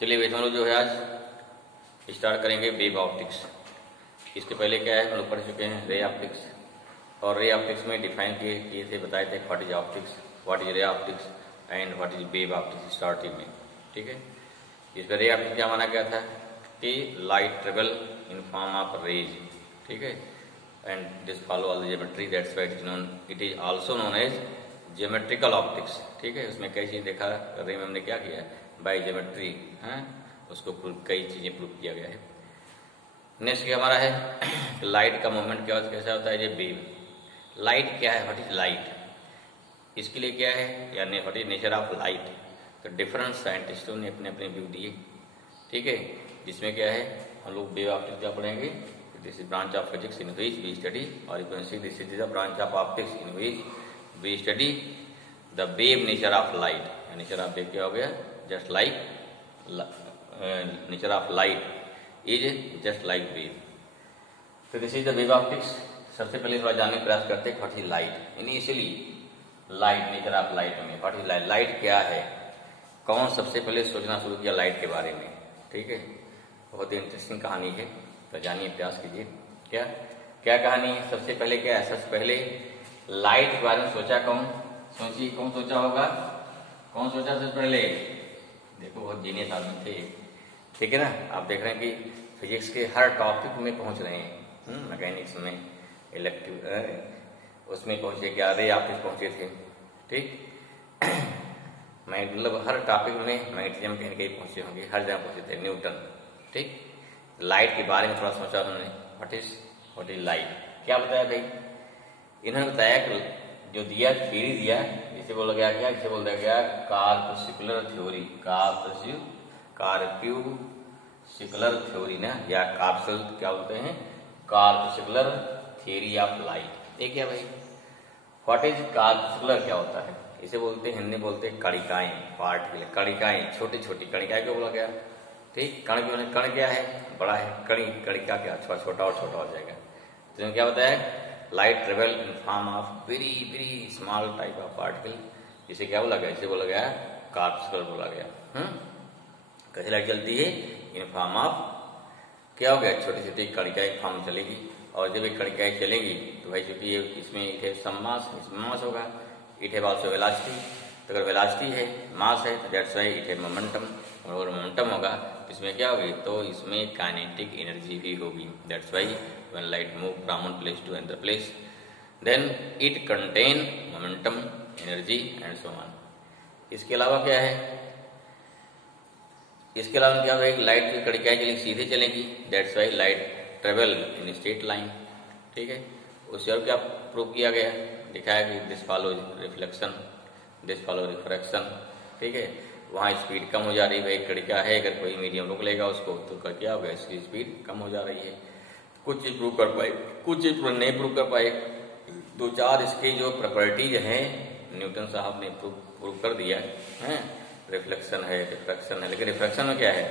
चलिए भाई हम लोग जो है आज स्टार्ट करेंगे वेव ऑप्टिक्स। इसके पहले क्या है हम लोग पढ़ चुके हैं रे ऑप्टिक्स, और रे ऑप्टिक्स में डिफाइन किए थे, बताए थे what is optics, what is ray optics and what is wave optics starting में। ठीक है, इस पर रे ऑप्टिक्स क्या माना गया था कि light travel in form of rays. ठीक है, and this follow all the geometry, that's why it is also known as geometrical optics. ठीक है, उसमें कई चीज देखा रे में हमने क्या किया बाय ज्योमेट्री, है उसको कई चीजें प्रूव किया गया है। नेक्स्ट क्या हमारा है लाइट का मूवमेंट क्या कैसा होता है, ये वेव। लाइट क्या है, व्हाट इज लाइट, इसके लिए क्या है यानी what is nature of light. तो डिफरेंट साइंटिस्टों ने अपने अपने व्यू दिए। ठीक है, जिसमें क्या है हम लोग वेव ऑप्टिक्स क्या पढ़ेंगे, this is branch of physics in which we study, और you can see this is the branch of optics in which we study the wave nature of light. Nature of wave क्या हो गया, just like nature of light is just like wave. तो this is the wave optics. सबसे पहले थोड़ा जानने का प्रयास करते हैं what is light. Initially light, nature of light में व्हाट इज लाइट, लाइट क्या है, कौन सबसे पहले सोचना शुरू किया लाइट के बारे में। ठीक है, बहुत ही इंटरेस्टिंग कहानी है, तो जानिए प्रयास कीजिए क्या क्या कहानी है। सबसे पहले क्या है, सबसे पहले लाइट के बारे में सोचा कौन, सोचिए कौन सोचा होगा, कौन सोचा सबसे पहले, देखो बहुत जीनियस आदमी थे। ठीक है ना, आप देख रहे हैं कि फिजिक्स के हर टॉपिक में पहुंच रहे हैं, मैकेनिक्स में, इलेक्ट्रिक उसमें पहुंचे, क्या रे ऑप्टिक्स पहुंचे थे। ठीक मैं मतलब हर टॉपिक में मैग्नेटिज्म कहीं कहीं पहुंचे होंगे, हर जगह पहुंचे थे, न्यूटन। ठीक, लाइट के बारे में थोड़ा सोचा उन्होंने, व्हाट इज लाइट, क्या बताया भाई, इन्होंने बताया कि जो दिया थ्योरी दिया, इसे बोला गया क्या, इसे बोला गया कॉर्पस्कुलर थ्योरी, कॉर्पस्कुलर थ्योरी ना, या कॉर्पसल क्या बोलते हैं, कॉर्पस्कुलर थ्योरी ऑफ लाइट। ये क्या भाई, व्हाट इज कॉर्पस्कुलर क्या होता है, इसे बोलते हैं हिंदी में बोलते हैं कणिकाएं, पार्टिकल, कणिकाएं, छोटी छोटी कणिकाएं को बोला गया। ठीक, कण क्यों, कण क्या है, बड़ा है, कणिका क्या, छोटा और छोटा हो जाएगा। तो क्या बताया, light travel in form of very very small type of particle, इसे क्या बोला गया, इसे बोला गया कॉर्पस्कुलर बोला गया। कैसे लाइट चलती है, इन फॉर्म ऑफ क्या हो गया, छोटी छोटी कणिकाएं फॉर्म चलेगी, और जब ये कणिकाएं चलेंगी तो भाई चूंकि इसमें इट है सम मास, इसमें मास होगा, इट है ऑल्सो वेलोसिटी। तो अगर वेलोसिटी है, मास है, तो दैट्स व्हाई इट है मोमेंटम, और अगर मोमेंटम होगा तो इसमें क्या होगी, तो इसमें काइनेटिक एनर्जी भी होगी। That's why when light move from one place to another place then it contain momentum, energy and so on. इसके अलावा क्या है, इसके अलावा क्या होगा, लाइट की कणिकाएं चलेंगी, सीधे चलेंगी, that's why light travel in straight line. ठीक है, उससे और क्या प्रूव किया गया, दिखाया कि this follow reflection, this follow refraction. ठीक है, वहाँ स्पीड कम हो जा रही है, भाई कणिका है, अगर कोई मीडियम रोक लेगा उसको तो क्या होगा, इसकी स्पीड कम हो जा रही है। कुछ चीज प्रूव कर पाए, कुछ चीज नहीं प्रूव कर पाए, दो चार इसके जो प्रॉपर्टीज हैं न्यूटन साहब ने प्रूव कर दिया है, रिफ्लेक्शन है, रिफ्रैक्शन है। लेकिन रिफ्रैक्शन में क्या है,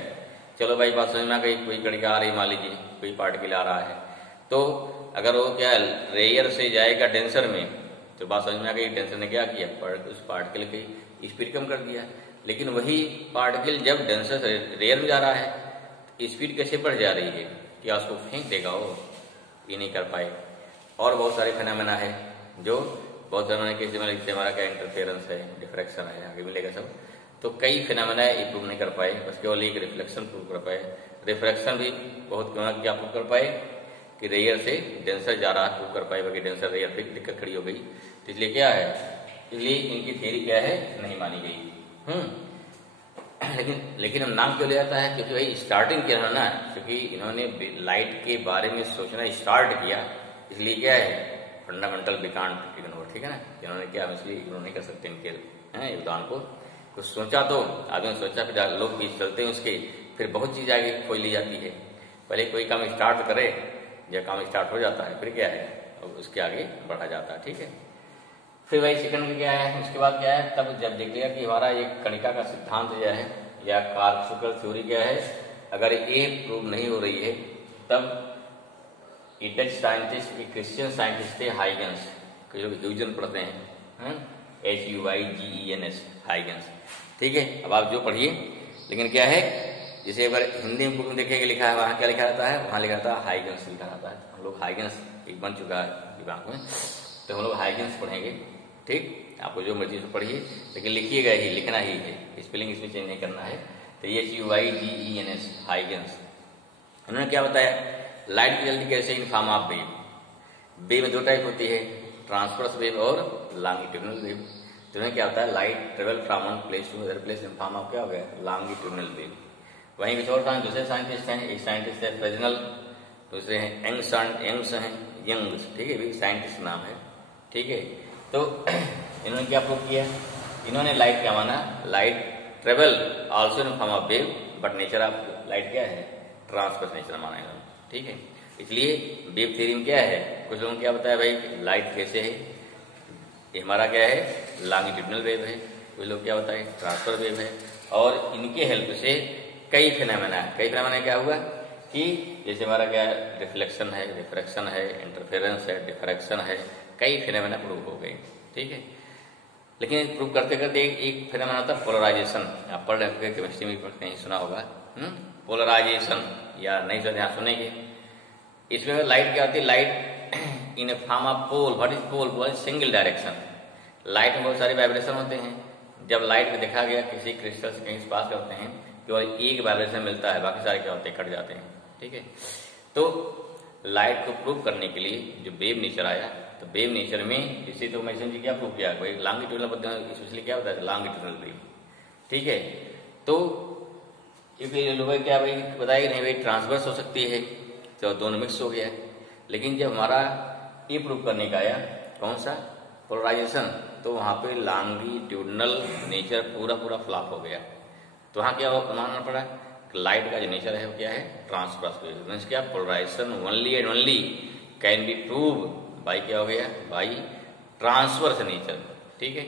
चलो भाई बात समझ में आ गई, कोई कणिका आ रही, मान लीजिए कोई पार्टिकल आ रहा है, तो अगर वो क्या रेयर से जाएगा डेंसर में, तो बात समझ में आ गई, डेंसर ने क्या किया, उस पार्टिकल की स्पीड कम कर दिया। लेकिन वही पार्टिकल जब डेंसर से रेयर में जा रहा है, स्पीड कैसे बढ़ जा रही है, क्या उसको फेंक देगा वो, ये नहीं कर पाए। और बहुत सारे फिनोमेना है जो बहुत सारे कैसे हमारा क्या इंटरफेरेंस है, डिफ्रैक्शन है, आगे मिलेगा सब। तो कई फिनोमेना ये प्रूव नहीं कर पाए, बस केवल एक रिफ्लेक्शन प्रूव कर पाए। रिफ्रैक्शन भी बहुत क्या प्रूव कर पाए कि रेयर से डेंसर जा रहा प्रूव कर पाए, बाकी डेंसर रेयर पे दिक्कत खड़ी हो गई। तो इसलिए क्या है, इसलिए इनकी थ्योरी क्या है, नहीं मानी गई। लेकिन हम नाम क्यों ले जाता है, क्योंकि भाई स्टार्टिंग किया ना, क्योंकि इन्होंने लाइट के बारे में सोचना स्टार्ट किया, इसलिए क्या है फंडामेंटल वी कांट इग्नोर। ठीक है ना, इन्होंने क्या, हम इसलिए इग्नोर नहीं कर सकते इनके योगदान को। कुछ सोचा तो आदमी सोचा, फिर लोग भी चलते हैं उसके, फिर बहुत चीज आगे खोज ली जाती है। पहले कोई काम स्टार्ट करे, जब काम स्टार्ट हो जाता है फिर क्या है, उसके आगे बढ़ा जाता है। ठीक है, फिर वही सेकंड क्या है, उसके बाद क्या है, तब जब देख लिया कि हमारा एक कणिका का सिद्धांत जो है या कॉर्पस्कुलर थ्योरी क्या है, अगर ये प्रूव नहीं हो रही है, तब डच साइंटिस्ट, क्रिश्चियन साइंटिस्ट थे हाइगन्स, जो ह्यूजन पढ़ते हैं, HUYGENS, हाइगन्स। ठीक है, अब आप जो पढ़िए, लेकिन क्या है जैसे एक बार हिंदी बुक में देखिए लिखा है, वहाँ क्या लिखा रहता है, वहाँ लिखा रहता है हाइगेंस लिखा रहता है। हम लोग हाइगेंस एक बन चुका है दिमाग में, तो हम लोग हाइगेंस पढ़ेंगे। ठीक, आपको जो मर्जी से पढ़िए, लेकिन लिखिएगा ही, लिखना ही है, स्पेलिंग इसमें चेंज नहीं करना है। तो HUIGENS हाइगेंस। उन्होंने क्या बताया, लाइट की जल्दी कैसे in form of wave. Wave में दो टाइप होती है, ट्रांसवर्स वेव और लॉन्गिट्यूडिनल वेव। तो उन्हें क्या होता है, light travel from one place to other place in form of क्या हो गया, लॉन्गिट्यूडिनल वेव। वहीं कुछ और दूसरे साइंटिस्ट हैं, एक साइंटिस्ट है फ्रेजनल, दूसरे हैं यंग्स हैं, यंग्स, ठीक है, भी साइंटिस्ट नाम है। ठीक है, तो इन्होंने क्या प्रूव किया, इन्होंने लाइट क्या माना, light travel also in form of wave, but nature of light क्या है, ट्रांसवर्स नेचर माना इन्होंने। ठीक है, इसलिए वेव थ्योरी में क्या है, कुछ लोगों ने क्या बताया भाई लाइट कैसे है, ये हमारा क्या है, लॉन्गिट्यूडिनल वेव है। कुछ लोग क्या बताए, ट्रांसफर वेव है। और इनके हेल्प से कई फिनोमेना क्या हुआ कि जैसे हमारा क्या है, रिफ्लेक्शन है, रिफ्रैक्शन है, इंटरफेरेंस है, डिफ्रैक्शन है, कई फिनोमेना प्रूव हो गए। ठीक है, लेकिन प्रूव करते करते एक फिनोमेना था पोलराइजेशन। आप पढ़ रहे केमिस्ट्री में कहीं सुना होगा, पोलराइजेशन, या नहीं सुने, यहाँ सुनेंगे। इसमें लाइट क्या होती है, light in a form of pole. What is pole, वो सिंगल डायरेक्शन। लाइट में बहुत सारे वाइब्रेशन होते हैं। जब लाइट में देखा गया किसी क्रिस्टल से कहीं पास करते हैं, केवल एक वाइब्रेशन मिलता है, बाकी सारे क्या होते हैं, कट जाते हैं। ठीक है, तो लाइट को प्रूव करने के लिए जो वेव नेचर आया, तो वेव नेचर में इसी तो मैसन जी क्या प्रूव किया, कोई लॉन्गिट्यूडिनल, स्पेशली क्या होता है लॉन्गिट्यूडिनल वेव। ठीक है, तो लोग क्या भाई बताया नहीं भाई ट्रांसवर्स हो सकती है, तो दोनों मिक्स हो गया। लेकिन जब हमारा ये प्रूव करने का आया कौन सा, पोलराइजेशन, तो वहां पे लॉन्गिट्यूडिनल नेचर पूरा फ्लॉप हो गया। तो वहां क्या मानना पड़ा, लाइट का जो नेचर है वो क्या है, ट्रांसवर्स वेव। मीन्स क्या, polarization only and only can be prove by क्या हो गया, बाई ट्रांसवर्स नेचर। ठीक है,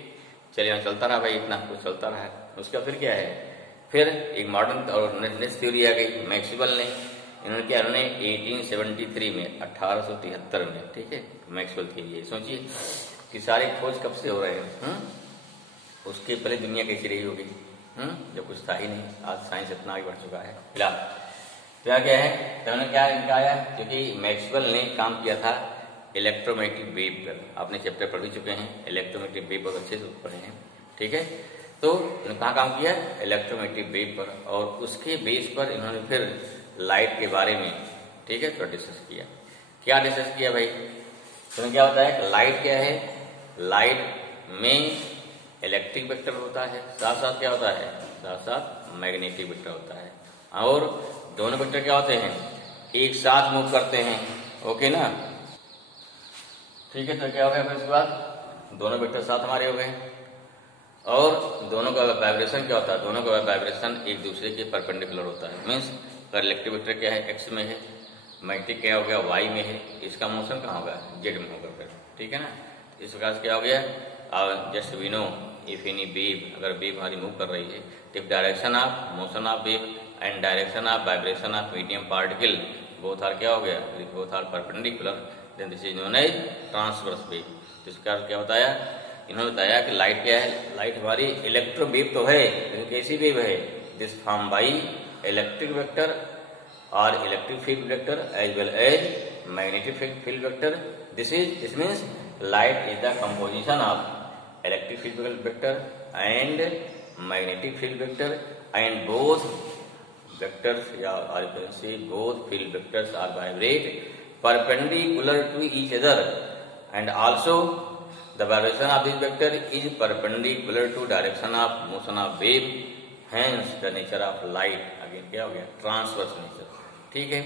चलिए चलता रहा भाई, इतना कुछ चलता रहा। उसका फिर क्या है, फिर एक मॉडर्न और नेक्स्ट थ्योरी आ गई, मैक्सवेल ने। इन्होंने क्या, इन्होंने 1873 में, 1873 में, ठीक है, मैक्सवेल थ्योरी है। सोचिए कि सारे खोज कब से हो रहे हैं, उसके पहले दुनिया कैसी रही होगी, जब कुछ था ही नहीं। आज साइंस इतना आगे बढ़ चुका है। फिलहाल क्या क्या है, तो उन्होंने क्या इनका आया, क्योंकि मैक्सवेल ने काम किया था इलेक्ट्रोमैग्नेटिक वेव पर। आपने चैप्टर पढ़ भी चुके हैं, इलेक्ट्रोमैग्नेटिक वेव बहुत अच्छे से पढ़े हैं। ठीक है, तो इन्होंने कहाँ काम किया, इलेक्ट्रोमैग्नेटिक वेव पर, और उसके बेस पर इन्होंने फिर लाइट के बारे में, ठीक है, थोड़ा डिस्कस किया। क्या डिस्कस किया भाई, तो क्या बताया कि लाइट क्या है, लाइट में इलेक्ट्रिक वेक्टर होता है, साथ साथ क्या होता है, साथ साथ मैग्नेटिक वेक्टर होता है। और दोनों वेक्टर क्या होते हैं, एक साथ मूव करते हैं। ओके ना, ठीक है, तो क्या हो गया फिर इसके बाद दोनों वेक्टर साथ हमारे हो गए। और दोनों का वाइब्रेशन क्या होता है, दोनों का वाइब्रेशन एक दूसरे के परपेंडिकुलर होता है। मीन्स अगर इलेक्ट्रिक वेक्टर क्या है, एक्स में है, मैग्नेटिक क्या हो गया, वाई में है, इसका मोशन कहाँ होगा, जेड में होगा फिर। ठीक है ना, इस प्रकार से क्या हो गया, just we know if any wave, अगर वेव हमारी मूव कर रही है, if direction of motion of wave and direction of vibration of medium particle both are क्या हो गया, both are perpendicular, then this is known as transverse wave. इसका क्या बताया, इन्होंने बताया कि लाइट क्या है, लाइट हमारी इलेक्ट्रो वेव तो है, लेकिन कैसी वेव है, this form by electric vector और electric field vector as well as magnetic field vector. This means light is the composition of electric field vector and magnetic field vector, and both vectors, or you can say both field vectors are vibrate perpendicular to each other, and also the vibration of this vector is perpendicular to direction of motion of wave, hence the nature of light again क्या हो गया, transverse nature. ठीक है,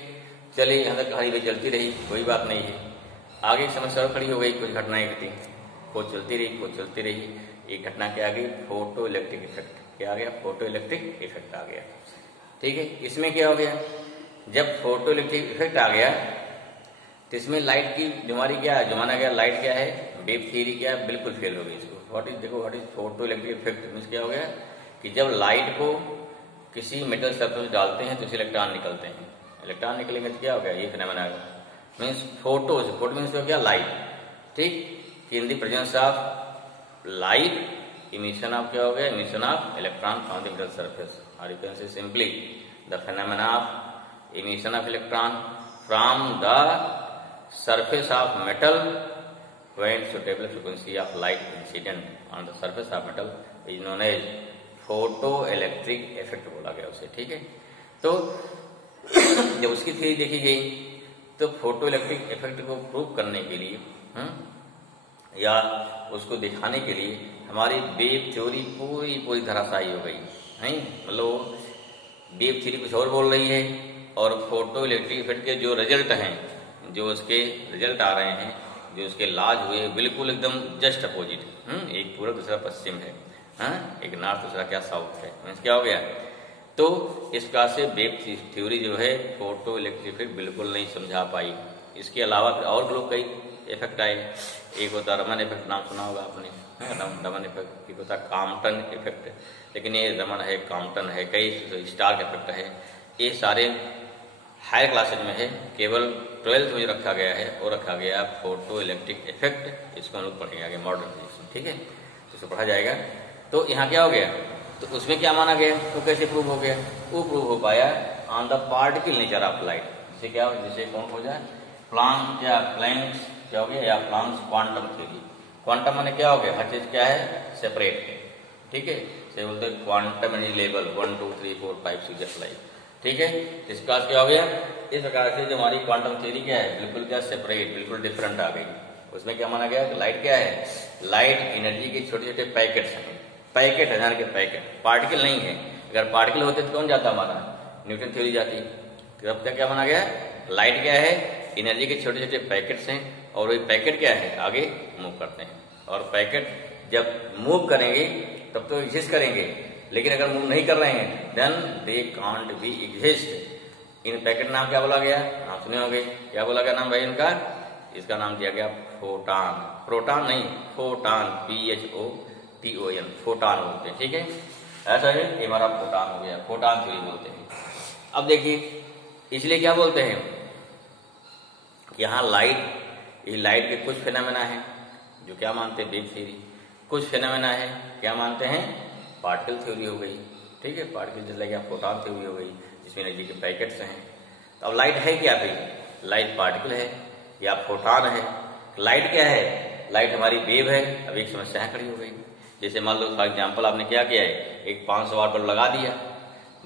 चलिए यहाँ तक कहानी चलती रही, कोई बात नहीं है। आगे समस्या और खड़ी हो गई, कुछ घटनाएं घटी, खोज चलती रही। एक घटना क्या आ गई, फोटो इलेक्ट्रिक इफेक्ट। क्या आ गया, फोटो इलेक्ट्रिक इफेक्ट आ गया। ठीक है, इसमें क्या हो गया, जब फोटो इलेक्ट्रिक इफेक्ट आ गया तो इसमें लाइट की जो हमारी क्या जो माना गया, लाइट क्या है, वेव थ्योरी क्या है, बिल्कुल फेल हो गई इसको। What is photo electric effect means क्या हो गया कि जब लाइट को किसी मेटल सरफेस डालते हैं तो इससे इलेक्ट्रॉन निकलते हैं। इलेक्ट्रॉन निकलेंगे तो क्या हो गया, ये फिनोमेना मीन्स फोटो मीन्स हो गया लाइट। ठीक, in the presence of light emission of क्या हो गया, emission of electron from the metal surface, और you can say simply the phenomena of emission of electron from the surface of metal when suitable frequency of light incident on the surface of metal is known as photoelectric effect बोला गया उसे, ठीक है। तो जब उसकी theory देखी गई तो फोटो इलेक्ट्रिक इफेक्ट को प्रूव करने के लिए या उसको दिखाने के लिए हमारी वेव थ्योरी पूरी धराशायी हो गई है। मतलब वेव थ्योरी कुछ और बोल रही है और फोटो इलेक्ट्रिक इफेक्ट के जो रिजल्ट हैं, जो उसके रिजल्ट आ रहे हैं, जो उसके लाज हुए, बिल्कुल एकदम जस्ट अपोजिट। एक पूर्व दूसरा पश्चिम है, एक नॉर्थ दूसरा क्या साउथ है। मीन्स क्या हो गया? तो इस प्रकार से वेव थ्योरी जो है फोटो इलेक्ट्रिक इफेक्ट बिल्कुल नहीं समझा पाई। इसके अलावा और लोग कई इफेक्ट आए। एक होता रमन इफेक्ट, नाम सुना होगा आपने, रमन इफेक्ट। एक होता कॉम्पटन इफेक्ट, लेकिन ये रमन है, कॉम्पटन है, कई स्टार्क इफेक्ट है। ये सारे हायर क्लासेज में है, केवल 12th में जो रखा गया है वो रखा गया फोटो इलेक्ट्रिक इफेक्ट। इसको हम लोग पढ़ेंगे आगे मॉडर्न फिजिक्स में, ठीक है, इसको पढ़ा जाएगा। तो यहाँ क्या हो गया? तो उसमें क्या माना गया? वो कैसे प्रूव हो गया? वो प्रूव हो पाया on the particle nature of light. जिससे क्या हो, जिसे कौन हो जाए, प्लांक या प्लैंक्स क्या हो गया, या प्लांक्स क्वांटम थ्योरी। क्वांटम माने क्या हो गया? हर चीज क्या है, सेपरेट है, ठीक है। से बोलते हैं quantum energy level 1 2 3 4 5 6 just like, ठीक है। इस क्लास क्या हो गया? इस प्रकार से जो हमारी क्वांटम थ्योरी क्या है, बिल्कुल क्या सेपरेट, बिल्कुल डिफरेंट आ गई। उसमें क्या माना गया? लाइट क्या है? लाइट एनर्जी के छोटे छोटे पैकेट्स हैं। पैकेट हजार के पैकेट, पार्टिकल नहीं है। अगर पार्टिकल होते तो कौन जाता हमारा? न्यूटन थ्योरी जाती। तो अब क्या माना गया? लाइट क्या है? एनर्जी के छोटे छोटे पैकेट्स हैं और वही पैकेट क्या है, आगे मूव करते हैं। और पैकेट जब मूव करेंगे तब तो एग्जिस्ट करेंगे, लेकिन अगर मूव नहीं कर रहे हैं then they can't be exist. In packet नाम क्या बोला गया? आप सुने होंगे, क्या बोला गया नाम भाई इनका? इसका नाम दिया गया फोटॉन। प्रोटॉन नहीं, फोटॉन, PHOTON, फोटॉन बोलते हैं, ठीक है। ऐसा है, ये हमारा फोटॉन हो गया, फोटॉन थ्योरी बोलते हैं। अब देखिए, इसलिए क्या बोलते हैं, यहाँ लाइट, ये लाइट के कुछ फिनोमेना है जो क्या मानते हैं, वेव थ्योरी। कुछ फिनोमेना है क्या मानते हैं, पार्टिकल थ्योरी हो गई, ठीक है। पार्टिकल जैसे क्या, फोटॉन थ्योरी हो गई, जिसमें एनर्जी के पैकेट्स हैं। तो अब लाइट है क्या भाई? लाइट पार्टिकल है या फोटॉन है? लाइट क्या है? लाइट हमारी वेव है। अब एक समस्या खड़ी हो गई। जैसे मान लो फॉर एग्जाम्पल आपने क्या किया है, एक 500 वाट बल्ब लगा दिया।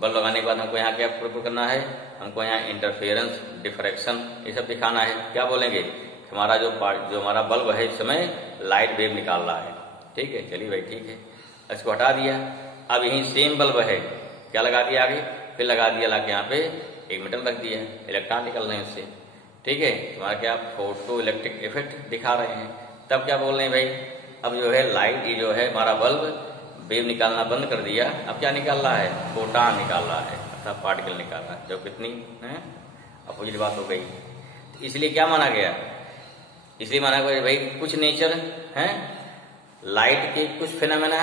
बल्ब लगाने के बाद हमको यहाँ क्या प्रूव करना है? हमको यहाँ इंटरफेरेंस, डिफ्रैक्शन, ये सब दिखाना है। क्या बोलेंगे? हमारा जो हमारा बल्ब है इस समय लाइट वेव निकाल रहा है, ठीक है। चलिए भाई ठीक है, इसको हटा दिया। अब यही सेम बल्ब है, क्या लगा दिया आगे, फिर लगा दिया लाके यहाँ पे एक मेटल रख दिया, इलेक्ट्रॉन निकल रहे हैं उससे, ठीक है। हमारा क्या, फोटो इलेक्ट्रिक इफेक्ट दिखा रहे हैं। तब क्या बोल रहे हैं भाई, अब जो है लाइट, ये जो है हमारा बल्ब वेव निकालना बंद कर दिया। अब क्या निकाल रहा है? फोटॉन निकाल रहा है, अर्थात पार्टिकल निकाल रहा है। जो कितनी है अपोजिट बात हो गई। इसलिए क्या माना गया? इसलिए माना गया भाई कुछ नेचर है लाइट के, कुछ फिनोमेना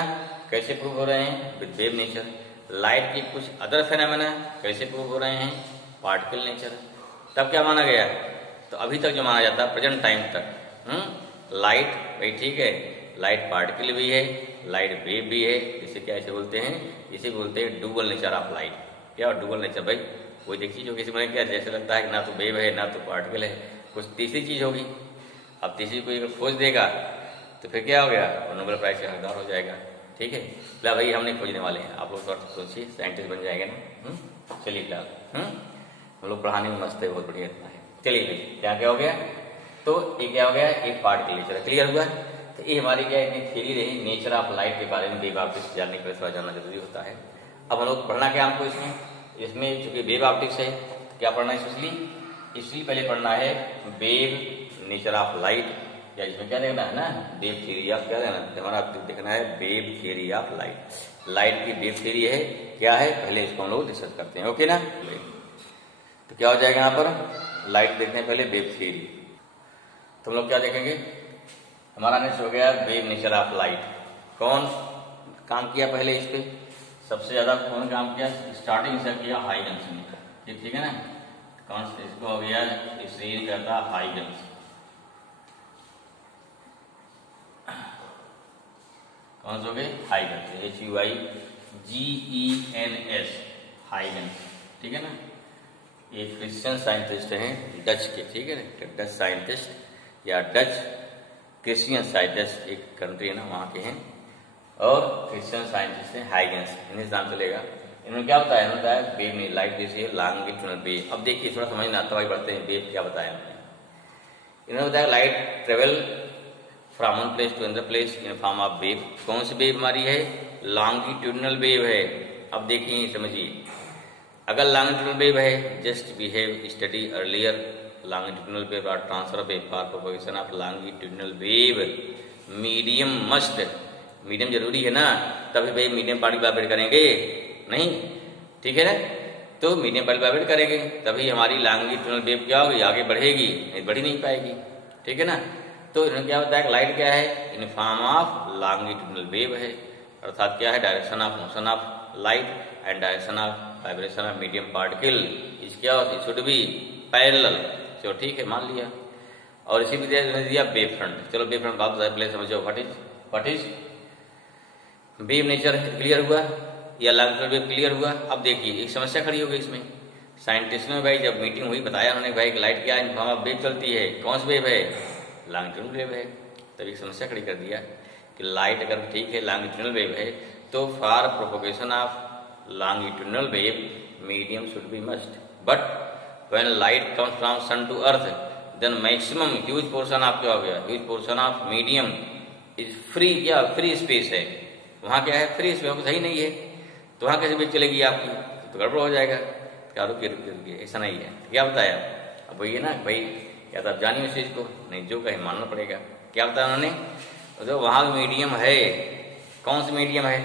कैसे प्रूव हो रहे हैं, विद वेव नेचर। लाइट के कुछ अदर फिनोमेना कैसे प्रूव हो रहे हैं, पार्टिकल नेचर। तब क्या माना गया? तो अभी तक जो माना जाता है प्रेजेंट टाइम तक, लाइट भाई ठीक है, लाइट पार्टिकल भी है, लाइट वेव भी है। इसे क्या ऐसे बोलते हैं? इसे बोलते हैं डुअल नेचर ऑफ लाइट। क्या डुअल नेचर भाई? कोई देखिए जो किसी में क्या जैसे लगता है ना तो वेव है ना तो पार्टिकल है, कुछ तीसरी चीज होगी। अब तीसरी कोई अगर खोज देगा तो फिर क्या हो गया, नोबेल प्राइज का हकदार हो जाएगा, ठीक है। फिलहाल भाई हम नहीं खोजने वाले हैं, आप लोग थोड़ा सोचिए, साइंटिस्ट बन जाएंगे ना। चलिए फिलहाल हम लोग पढ़ाने में मस्त है, बहुत बढ़िया है। चलिए भाई क्या हो गया, तो ये क्या हो गया, एक पार्टिकल नेचर क्लियर हुआ। तो ये हमारी क्या है थ्योरी रही नेचर ऑफ लाइट के बारे में। वेव ऑप्टिक्स जानने के लिए थोड़ा जानना जरूरी होता है। अब हम लोग पढ़ना क्या हमको इसमें चूंकि वेव ऑप्टिक्स है क्या पढ़ना है, इसलिए पहले पढ़ना है वेव नेचर ऑफ लाइट, या इसमें क्या देखना है ना, वेव थ्योरी ऑफ, क्या देखना हमारा देखना है wave theory of light. Light की वेव थ्योरी है क्या है, पहले इसको हम लोग डिस्कस करते हैं, ओके ना। तो क्या हो जाएगा यहाँ पर, लाइट देखने पहले वेव थ्योरी। तो हम लोग क्या देखेंगे, हमारा नेक्स्ट हो गया वेव नेचर ऑफ लाइट। कौन काम किया पहले इस पे, सबसे ज्यादा कौन काम किया, स्टार्टिंग से किया हाइगन्स ने, ठीक है ना। कौन इसको हो गया, इसलिए करता हाइगन्स। कौन से हो गए, हाइगन्स, HUIGENS, हाइगन्स, ठीक है ना। ये क्रिश्चियन साइंटिस्ट हैं डच के, ठीक है ना, डच साइंटिस्ट या डच क्रिश्चियन साइंटिस्ट, एक कंट्री है ना वहाँ के हैं, और क्रिश्चियन साइंटिस्ट हैं हाइगेंस, इन्हें नाम चलेगा। इन्होंने क्या बताया, इन्होंने बताया वेव में लाइट जैसे लॉन्गिट्यूडनल वेव। अब देखिए थोड़ा समझ ना आता, भाई बढ़ते हैं, वेव क्या बताया इन्होंने बताया light travel from one place to another place in form of wave. कौन सी वेव हमारी है, लॉन्गिट्यूडनल वेव है। अब देखिए समझिए, अगर लॉन्गिट्यूडनल वेव है, just we have study earlier longitudinal wave और transfer wave for propagation of longitudinal wave medium must, medium जरूरी है ना, तभी भाई मीडियम पार्टिकल वाइब्रेट करेंगे नहीं, ठीक है ना, तो मीडियम पार्टिकल वाइब्रेट करेंगे तभी हमारी लॉन्गिट्यूडनल वेव क्या होगी, आगे बढ़ेगी, नहीं बढ़ ही नहीं पाएगी, ठीक है ना। तो इन्होंने क्या बताया कि लाइट क्या है, इन फॉर्म ऑफ लॉन्गिट्यूडनल वेव है, अर्थात क्या है, direction of motion of light and direction of vibration of medium particle is क्या शुड बी पैरेलल। चलो ठीक है, मान लिया। और इसी विधि ने दिया वेव फ्रंट। चलो वेव फ्रंट बात बताए, पहले समझो what is wave nature, clear हुआ, या लॉन्गिट्यूडनल वेव क्लियर हुआ। अब देखिए एक समस्या खड़ी हो गई इसमें, साइंटिस्टों ने भाई जब मीटिंग हुई बताया उन्होंने भाई लाइट क्या इन फॉर्म ऑफ वेव चलती है, कौन सी वेव है, लॉन्गिट्यूडनल वेव है। तब एक समस्या खड़ी कर दिया कि लाइट अगर ठीक है लॉन्गिट्यूडनल वेव है, तो for propagation of longitudinal wave medium should be must, but when light comes from sun to earth then maximum huge portion of क्या हो गया, huge portion of medium is free, क्या free space है, वहाँ क्या है फ्री स्पेस, वहाँ सही नहीं है, तो वहाँ कैसे वेव चलेगी आपकी, तो गड़बड़ हो जाएगा। क्या रुकिए ऐसा नहीं है, क्या बताया अब वही है ना भाई, या तो आप जानिए उस चीज को, नहीं जो कहे मानना पड़ेगा। क्या बताया उन्होंने, तो वहाँ मीडियम है, कौन सा मीडियम है,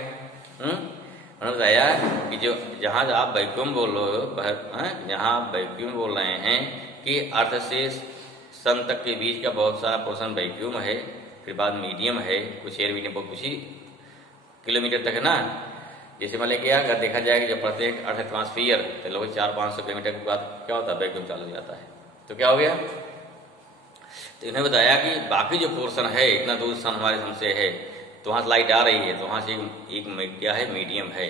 उन्होंने बताया कि जो जहाँ आप वैक्यूम बोल रहे हो, जहाँ आप वैक्यूम बोल रहे हैं कि अर्थ से सन तक के बीच का बहुत सारा पोर्शन वैक्यूम है, फिर बाद मीडियम है, कुछ एयर मीडियम कुछ ही किलोमीटर तक है ना। जैसे मान लिया अगर देखा जाए कि जब प्रत्येक अर्थ एटमॉस्फेयर तो लगभग 400-500 किलोमीटर के बाद क्या होता है, वैक्यूम चालू हो जाता है, तो क्या हो गया। तो इन्हें बताया कि बाकी जो पोर्शन है इतना दूर सन हमारे हमसे है, तो वहाँ से लाइट आ रही है, तो वहाँ से एक क्या है मीडियम है,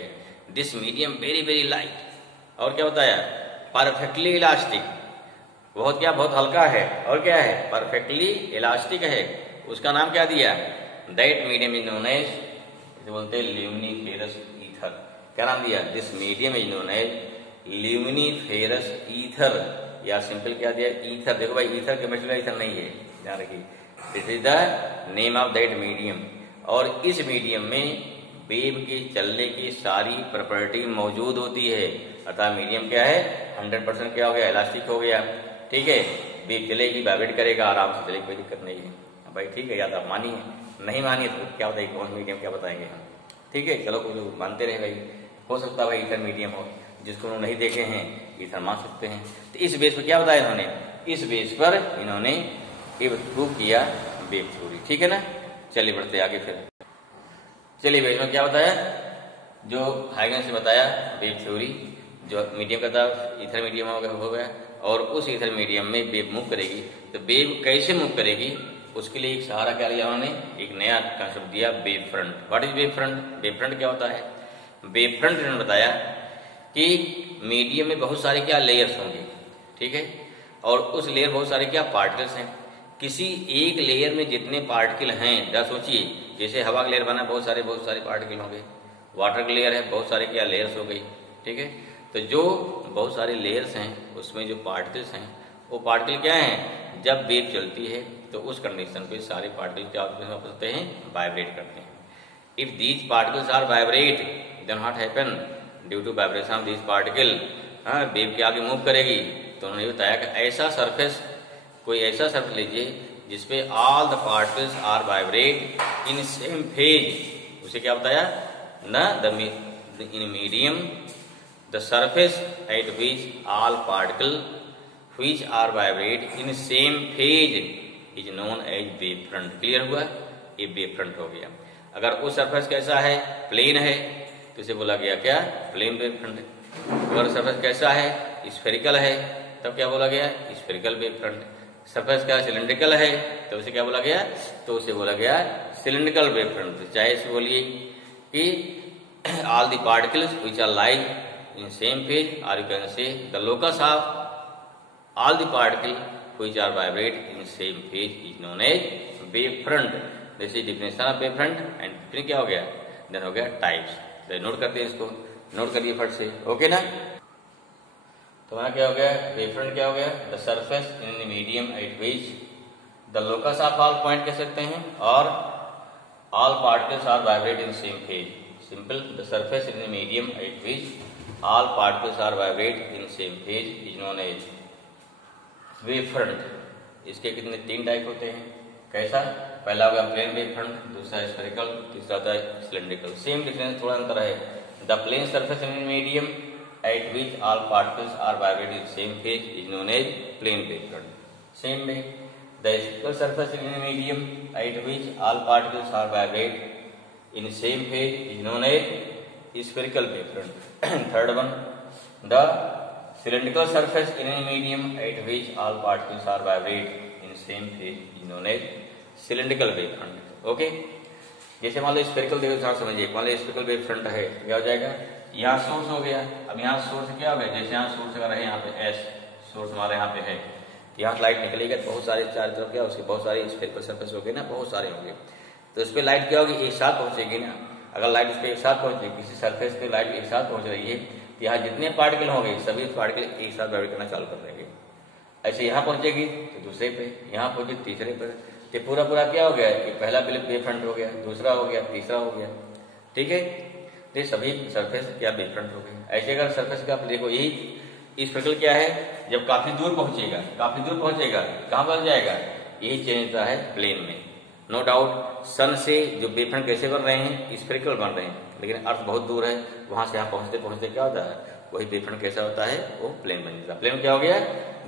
this medium very very light, और क्या बताया परफेक्टली इलास्टिक, बहुत क्या बहुत हल्का है, और क्या है परफेक्टली इलास्टिक है, उसका नाम क्या दिया, that medium is known as, बोलते हैं ल्यूमिनिफेरस ईथर। क्या नाम दिया, this medium is known as luminiferous ether, या सिंपल क्या दिया ईथर। देखो भाई ईथर केमिस्ट्री ईथर नहीं है, ध्यान रखिए, this is the name of that medium. और इस मीडियम में वेव के चलने की सारी प्रॉपर्टी मौजूद होती है, अर्थात मीडियम क्या है 100% क्या हो गया, इलास्टिक हो गया, ठीक है, वेव चलेगी, वाइब्रेट करेगा, आराम से चलेगी, कोई दिक्कत नहीं है भाई, ठीक है। या तो आप मानिए, नहीं मानिए तो क्या बताइए कौन मीडियम क्या बताएंगे हम, ठीक है। चलो कुछ लोग मानते रहे भाई, हो सकता है भाई ईथर मीडियम हो, जिसको उन्होंने नहीं देखे हैं ईथर मान सकते हैं। तो इस बेस पर क्या बताया इन्होंने, इस बेस पर इन्होंने प्रूव किया वेव थ्योरी, ठीक है ना। चलिए बढ़ते आगे फिर, चलिए वेव में क्या बताया, जो हाइगेंस ने बताया वेव थ्योरी, जो मीडियम का था ईथर मीडियम हो गया, और उस ईथर मीडियम में वेव मूव करेगी, तो वेव कैसे मूव करेगी उसके लिए एक सहारा क्या लिया उन्होंने, एक नया कंसेप्ट दिया wave front. What is wave front, wave front क्या होता है, वेव फ्रंट इन्होंने बताया कि मीडियम में बहुत सारे क्या लेयर्स होंगे, ठीक है, और उस लेयर बहुत सारे क्या पार्टिकल्स हैं, किसी एक लेयर में जितने पार्टिकल हैं, जरा सोचिए जैसे हवा का लेयर बना बहुत सारे पार्टिकल होंगे, वाटर का लेयर है बहुत सारे क्या लेयर्स हो गई, ठीक है। तो जो बहुत सारे लेयर्स हैं उसमें जो पार्टिकल्स हैं वो पार्टिकल क्या हैं, जब वेव चलती है तो उस कंडीशन पे सारे पार्टिकल क्या होते हैं, वाइब्रेट करते हैं। If these particles are vibrate then what happen, due to vibration of these particle, wave के आगे मूव करेगी। तो उन्होंने बताया कि ऐसा सरफेस, कोई ऐसा सरफेस लीजिए जिसपे all the particles are vibrate in same phase, उसे क्या बताया ना, in medium the surface at which all particle which are vibrate in same phase is known as wave front। Clear हुआ, ये वेव फ्रंट हो गया। अगर उस सरफेस कैसा है, प्लेन है, तो इसे बोला गया क्या, प्लेन वेव फ्रंट। अगर सरफेस कैसा है, स्फेरिकल है, तब क्या बोला गया, स्फेरिकल वेव फ्रंट। सरफेस क्या सिलिंड्रिकल है, तो उसे क्या बोला गया, तो उसे बोला गया सिलिंड्रिकल वेव फ्रंट। चाहे इसे बोलिए कि all the particles which are like in same phase, or you can say the locus of all the particle which are vibrate in same phase is known as wave front. This is definition of wave front. and फिर क्या हो गया, then हो गया types. Note करते हैं इसको, note करिए फट से, ओके ना. तो वहां क्या हो गया, वेव फ्रंट क्या हो गया, the surface in medium at which the locus of all point कह सकते हैं, और all particles are vibrate in same phase. Simple, the surface in medium at which all particles are vibrate in same phase is known as wave front. इसके कितने 3 type होते हैं. कैसा, पहला होगा प्लेन वेव फ्रंट, दूसरा स्फेरिकल, तीसरा होता है सिलेंड्रिकल. सेम डिफरेंस, थोड़ा अंतर है. The plane surface in medium at which all particles are vibrating in same phase is known as plane wave front. Same way, the spherical surface in a medium at which all particles are vibrating in same phase is known as spherical wave front. Third one, the cylindrical surface in a medium at which all particles are vibrating in same phase is known as cylindrical wave front. Okay? जैसे मान लो spherical wave front समझिए, मान लो spherical wave front है, क्या हो जाएगा, यहाँ source हो गया. अब यहाँ सोर्स क्या हो गया, जैसे यहाँ सोर्स अगर है, यहाँ पे एस सोर्स हमारे यहाँ पे है, यहाँ लाइट निकलेगा, बहुत सारे चारों तरफ क्या, उसके बहुत सारे स्फेरिकल सरफेस हो गए ना, बहुत सारे होंगे. तो इस पर लाइट क्या होगी, एक साथ पहुंचेगी ना. अगर लाइट इस पर एक साथ पहुंचेगी, किसी सरफेस पे लाइट एक साथ पहुंच रही है, तो यहाँ जितने पार्टिकल होंगे सभी पार्टिकल एक साथ वाइब्रेट करना चालू कर देंगे. ऐसे यहाँ पहुंचेगी तो दूसरे पे, यहाँ पहुंचे तीसरे पर. ये पूरा पूरा क्या हो गया, ये पहला वेव फ्रंट हो गया, दूसरा हो गया, तीसरा हो गया. ठीक है, ये सभी सरफेस क्या वेव फ्रंट हो गए. ऐसे अगर सरफेस का आप देखो, यही स्पेक्ट्रल क्या है, जब काफी दूर पहुंचेगा, काफी दूर पहुंचेगा, कहां पर जाएगा, यही चेंज होता है प्लेन में. नो डाउट सन से जो वेव फ्रंट कैसे बन रहे हैं, स्फेरिकल बन रहे हैं, लेकिन अर्थ बहुत दूर है, वहां से यहाँ पहुंचते पहुंचते क्या होता है, वही वेव फ्रंट कैसा होता है, वो प्लेन बन जाता है. प्लेन क्या हो गया,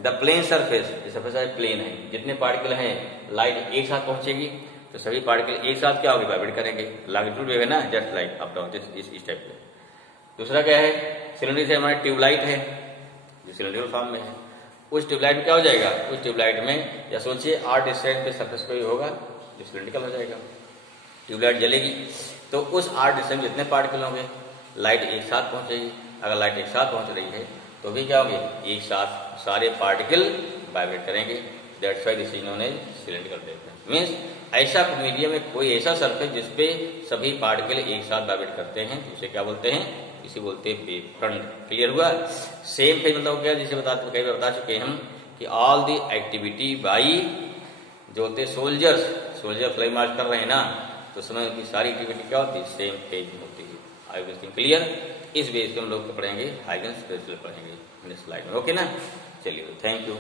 the plane surface, surface plane है, जितने पार्टिकल हैं लाइट एक साथ पहुंचेगी तो सभी पार्टिकल एक साथ क्या होगी, वाइब्रेट करेंगे. लॉन्गिट्यूड वेव है ना, जस्ट लाइक अप डाउन, इस टाइप पे. दूसरा क्या है, सिलेंडर से हमारी ट्यूबलाइट है जो सिलेंड्रिकल फॉर्म में है. उस ट्यूबलाइट में क्या हो जाएगा, उस ट्यूबलाइट में या सोचिए आर डिस्टेंस पे सरफेस कोई होगा जो सिलेंड्रिकल हो जाएगा. ट्यूबलाइट जलेगी तो उस आर डिस्टेंस में जितने पार्टिकल होंगे लाइट एक साथ पहुंचेगी. अगर लाइट एक साथ पहुंच रही है तो भी क्या होगी, एक साथ सारे पार्टिकल वाइब्रेट करेंगे. That's why this is known as cylindrical wave front. Means ऐसा मीडियम में कोई ऐसा सरफेस जिसपे सभी पार्टिकल एक साथ वाइब्रेट करते हैं, तो उसे क्या बोलते हैं, इसे बोलते हैं वेव फ्रंट. क्लियर हुआ. सेम फेज मतलब क्या, जैसे कई बार बता चुके हम कि ऑल द एक्टिविटी बाई जो होते सोल्जर्स, सोल्जर फ्लाई मार्च कर रहे हैं ना, तो समय उनकी सारी एक्टिविटी क्या होती है, सेम फेज में होती है. I will clear. इस बेस पे हम लोग पढ़ेंगे, हाइगन्स प्रिंसिपल पढ़ेंगे नेक्स्ट स्लाइड में. ओके ना, चलिए, थैंक यू.